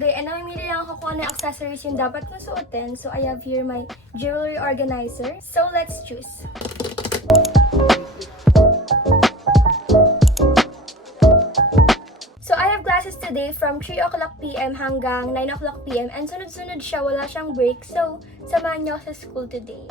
today and namimili lang ako kung ano yung accessories yung dapat kong suotin. So I have here my jewelry organizer. So let's choose. So I have classes today from 3 o'clock p.m. hanggang 9 o'clock p.m. And sunod-sunod siya, wala siyang break. So samahan niyo ako sa school today.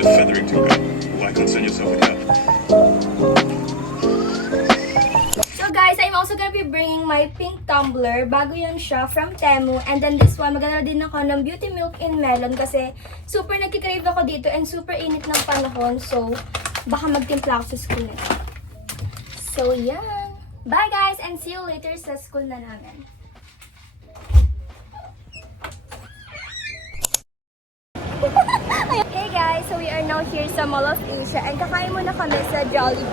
The feathering too good. Why concern yourself with that? So guys, I'm also gonna be bringing my pink tumbler. Bago yan siya from Temu. And then this one, magdala din ako ng Beauty Milk in Melon kasi super nagkikrave ako dito and super init ng panahon. So, baka magtimpla ako sa school nito. So, yan. Bye guys and see you later sa school na namin. Hey guys, so we are now here sa Mall of Asia and kakain muna kami sa Jollibee.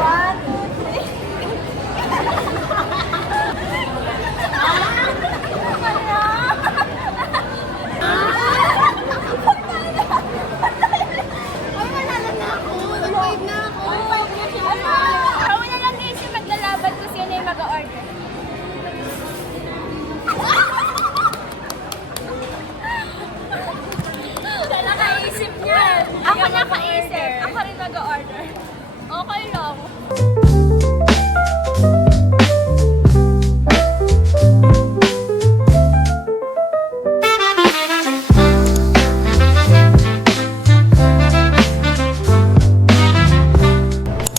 One, two, three. Ako na lang guys yung maglalaban kung sino yung mag-order. Siya nakaisip niyan. Ako nakaisip. Ako rin mag-order. Okay lang.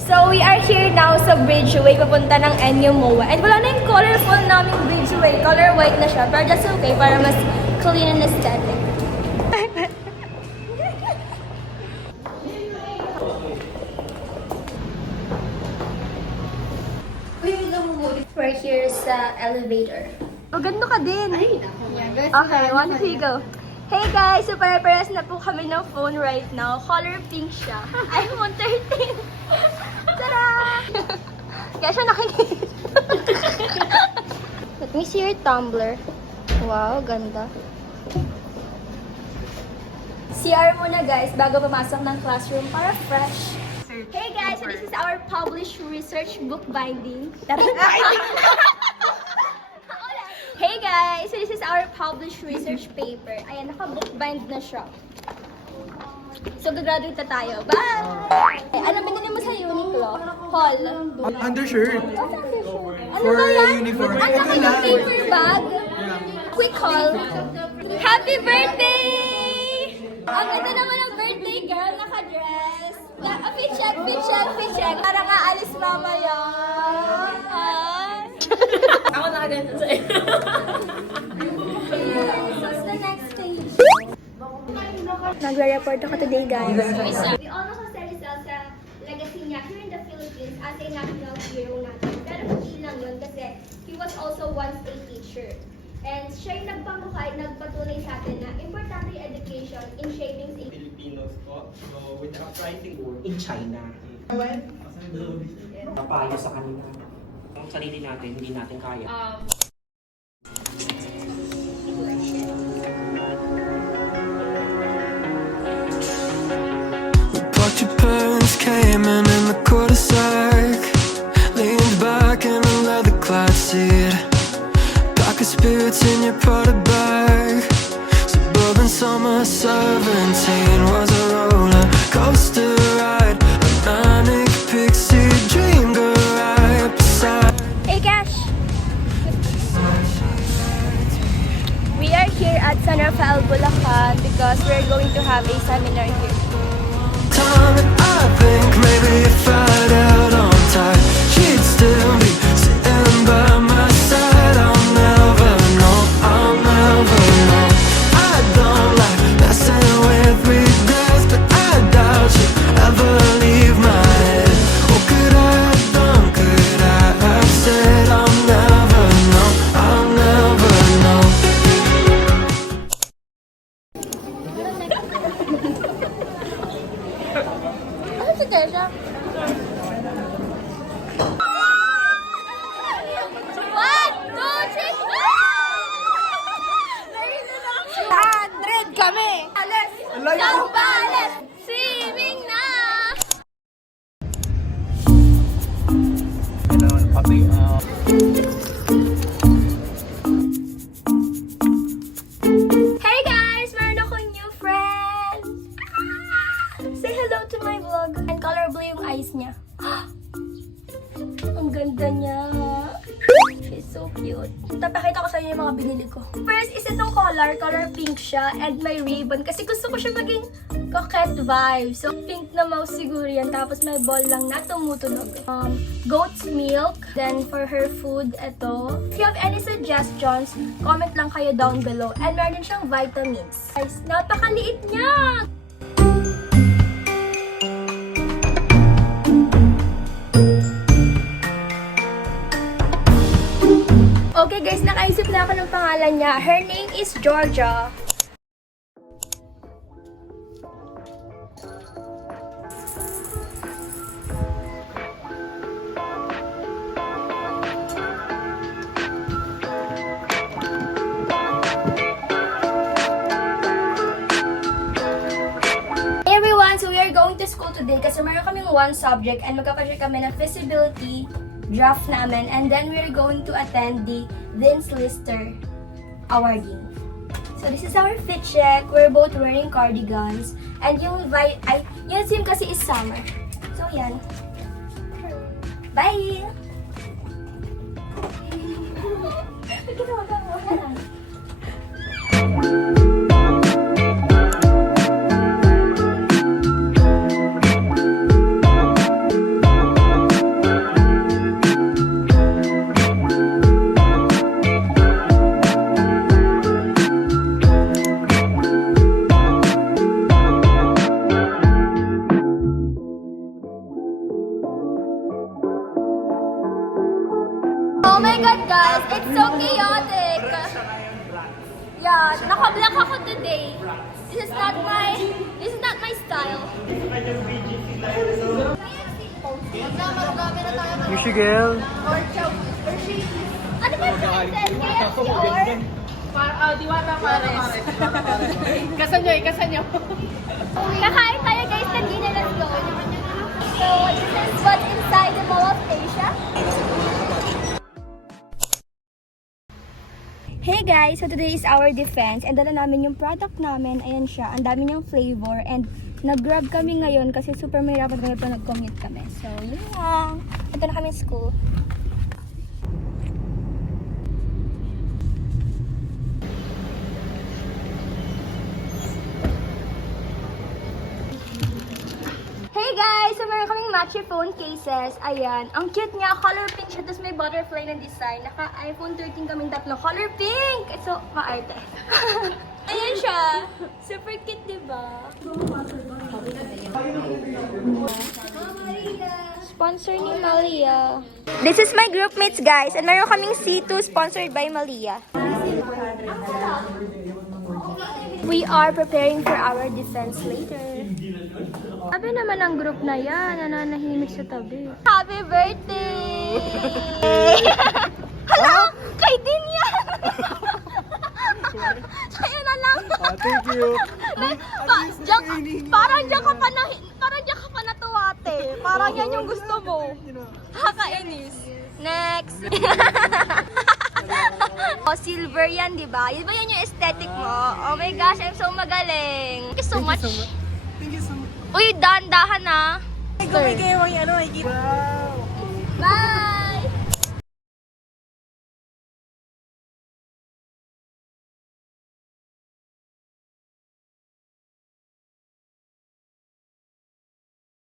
So we are here now sa Bridgeway, papunta ng NU MOA. And wala na yung colorful naming Bridgeway. Color white na siya. Pero that's okay para mas clean and aesthetic. We're here sa elevator. Oh, ganda ka din. Okay, 1, 2, go. Hey guys, so pare-pares na po kami ng phone right now. Color pink siya. iPhone 13. Tada! Kaya siya nakikinig. Let me see your tumbler. Wow, ganda. CR muna guys, bago pumasok ng classroom para fresh. Hey guys, so this is our published research book binding. Hey guys, so this is our published research paper. Ayan, naka-bookbind na siya. So, gagraduate na tayo. Bye! Ano binili mo sa Uniqlo? Haul. Undershirt. What's undershirt? Ano For ba yan? uniform. Ang laki ng paper bag. Quick haul. Happy birthday! Ang ganda naman ng birthday girl, naka-dress. Fit check. Para nga alis mamaya. Ako nakaganto sa'yo. What's the next stage? Nagre-report ako today, guys. We all know Jose Rizal sa legacy niya here in the Philippines as a national hero natin. Pero hindi lang yun kasi he was also once a teacher. And siya yung nagpatunay sa atin na importante yung education in shaping a Filipinos po. So, with the uprising war, in China. Napayo sa kanila. Ang sarili natin, hindi natin kaya. But your parents came in the cul-de-sac, leaned back in a leather-clad seat, pack of spirits in your Prada bag. Suburban summer 17 was a roller coaster ride, a manic pixie dream girl right beside. Hey Cash! We are here at San Rafael, Bulacan because we're going to have a seminar here. Time and I think maybe if I'd held on tight, she'd still be sitting by my One, two, three. 100 kami. Alas. Sambales. Swimming na. Hey guys! Meron akong new friend! Say hello to my vlog. And color blue yung eyes niya. Ang ganda niya. She's so cute. Tapakita ko sa inyo yung mga binili ko. First is itong color pink siya. And may ribbon. Kasi gusto ko siya maging coquette vibe. So, pink na mouse siguro yan. Tapos may ball lang na tumutunog. Goat's milk. Then, for her food, ito. If you have any suggestions, comment lang kayo down below. And meron din siyang vitamins. Guys, napakaliit niya! Okay guys, nakaisip na ako ng pangalan niya. Her name is Georgia. Hey everyone! So we are going to school today kasi meron kaming one subject and magkakashare kami ng feasibility draft namin, and then we're going to attend the Vince Lister awarding. So this is our fit check. We're both wearing cardigans, and yung theme kasi is summer. So yan. Bye! Oh my god guys, it's so chaotic. Yeah, naka-black ako today. This is not my style. Michigel. Ano ba yung princess? KFC or? Diwata Pares. Kasanyo. Kakain tayo guys, kanina, let's go. So, this is what's inside the Mall of Asia. Hey guys! So today is our defense and dala namin yung product namin. Ayan siya. Ang dami niyang flavor and nag-grab kami ngayon kasi super mahirapan kami pa nag-commute kami. So yun lang. Ito na kami school. Hey guys! So meron kaming matchy phone cases. Ayan. Ang cute niya. Color pink siya. Tapos may butterfly na design. Naka iPhone 13 kaming tatlo. Color pink! So, maarte. Ayan siya. Super cute, diba? Sponsor ni Malia. This is my group mates, guys. And meron kaming C2 sponsored by Malia. We are preparing for our defense later. Sabi naman ang group na yan, nananahimik sa tabi. Happy birthday! Hala! Kay din yan! Sa'yo na lang! Thank you. Parang diyan ka pa natuwate. Parang yan yung gusto mo. Kakainis. Next! Oh, silver yan, di ba? Yun ba yan yung aesthetic mo? Oh my gosh, I'm so magaling. Thank you so much. Thank you so much. Uy, dahan-dahan na. Kumigay mo yung ano, makikita.